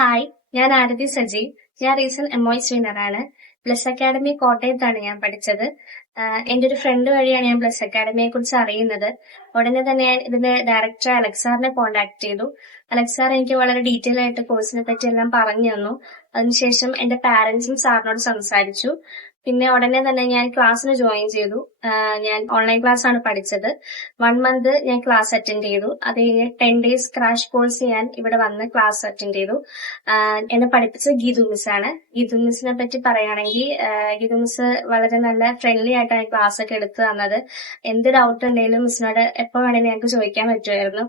Hi, ഞാൻ ആരതി സജീവ്. ഞാൻ recent MOS വിന്നറാണ്. Bless academy കോട്ടയത്താണ് ഞാൻ പഠിച്ചത്. എന്റെ ഒരു ഫ്രണ്ട് വഴിയാണ് ഞാൻ ബ്ലസ് അക്കാഡമിയെ കുറിച്ച് അറിയുന്നത്. ഉടനെ തന്നെ ഞാൻ ഇതിന്റെ ഡയറക്ടർ അലക്സ് സാറിനെ കോൺടാക്ട് ചെയ്തു. അലക്സ് സാർ എനിക്ക് വളരെ ഡീറ്റെയിൽ ആയിട്ട് കോഴ്സിനെ പറ്റി എല്ലാം പറഞ്ഞു തന്നു. അതിനുശേഷം എന്റെ പാരന്റ്സും സാറിനോട് സംസാരിച്ചു. പിന്നെ ഉടനെ തന്നെ ഞാൻ ക്ലാസ്സിന് ജോയിൻ ചെയ്തു. ഞാൻ ഓൺലൈൻ ക്ലാസ് ആണ് പഠിച്ചത്. 1 മന്ത് ഞാൻ ക്ലാസ് അറ്റൻഡ് ചെയ്തു. അത് കഴിഞ്ഞ് 10 ഡേയ്സ് ക്രാഷ് കോഴ്സ് ഞാൻ ഇവിടെ വന്ന് ക്ലാസ് അറ്റൻഡ് ചെയ്തു. എന്നെ പഠിപ്പിച്ചത് ഗീതു മിസ് ആണ്. ഗീതു മിസ്സിനെ പറ്റി പറയുകയാണെങ്കിൽ ഗീതു മിസ് വളരെ നല്ല ഫ്രണ്ട്ലി ആയിട്ടാണ് ക്ലാസ് ഒക്കെ എടുത്തു തന്നത്. എന്ത് ഡൗട്ട് ഉണ്ടെങ്കിലും മിസ്സിനോട് എപ്പോൾ വേണമെങ്കിലും ഞങ്ങൾക്ക് ചോദിക്കാൻ പറ്റുമായിരുന്നു.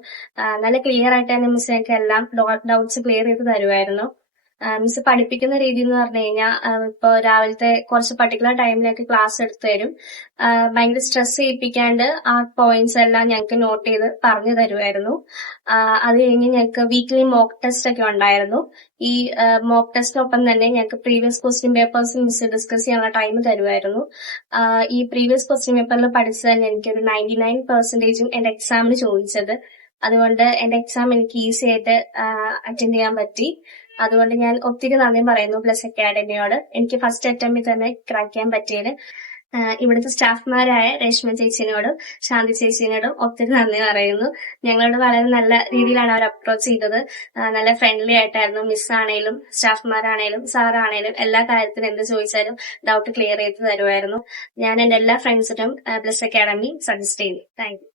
നല്ല ക്ലിയർ ആയിട്ട് തന്നെ മിസ് ഞങ്ങൾക്ക് എല്ലാം ഡൗട്ട്സ് ക്ലിയർ ചെയ്ത് തരുമായിരുന്നു. മിസ് പഠിപ്പിക്കുന്ന രീതി എന്ന് പറഞ്ഞു കഴിഞ്ഞാൽ ഇപ്പൊ രാവിലത്തെ കുറച്ച് പർട്ടിക്കുലർ ടൈമിലൊക്കെ ക്ലാസ് എടുത്തു തരും. ഭയങ്കര സ്ട്രെസ് ചെയ്യിപ്പിക്കാണ്ട് ആ പോയിന്റ്സ് എല്ലാം ഞങ്ങൾക്ക് നോട്ട് ചെയ്ത് പറഞ്ഞു തരുമായിരുന്നു. അത് കഴിഞ്ഞ് ഞങ്ങൾക്ക് വീക്ക്ലി മോക്ക് ടെസ്റ്റ് ഒക്കെ ഉണ്ടായിരുന്നു. ഈ മോക്ക് ടെസ്റ്റിനൊപ്പം തന്നെ ഞങ്ങൾക്ക് previous question papers miss discuss ചെയ്യാനുള്ള ടൈം തരുമായിരുന്നു. ഈ പ്രീവിയസ് ക്വസ്റ്റ്യൻ പേപ്പറിൽ പഠിച്ചത് തന്നെ എനിക്കൊരു 99% എന്റെ എക്സാമിന് ചോദിച്ചത്. അതുകൊണ്ട് എന്റെ എക്സാം എനിക്ക് ഈസി ആയിട്ട് അറ്റൻഡ് ചെയ്യാൻ പറ്റി. അതുകൊണ്ട് ഞാൻ ഒത്തിരി നന്ദി പറയുന്നു ബ്ലസ് അക്കാഡമിയോട്. എനിക്ക് ഫസ്റ്റ് അറ്റംപ്റ്റിൽ തന്നെ ക്രാക്ക് ചെയ്യാൻ പറ്റിയത്. ഇവിടുത്തെ സ്റ്റാഫ്മാരായ രേഷ്മ ചേച്ചിനോടും ശാന്തി ചേച്ചിനോടും ഒത്തിരി നന്ദി പറയുന്നു. ഞങ്ങളോട് വളരെ നല്ല രീതിയിലാണ് അവർ അപ്രോച്ച് ചെയ്തത്. നല്ല ഫ്രണ്ട്ലി ആയിട്ടായിരുന്നു. മിസ് ആണേലും സ്റ്റാഫ്മാരാണേലും സാറാണേലും എല്ലാ കാര്യത്തിനും എന്ത് ചോദിച്ചാലും ഡൗട്ട് ക്ലിയർ ചെയ്ത് തരുമായിരുന്നു. ഞാൻ എന്റെ എല്ലാ ഫ്രണ്ട്സിനും ബ്ലസ് അക്കാഡമി സജസ്റ്റ് ചെയ്യുന്നു. Thank you.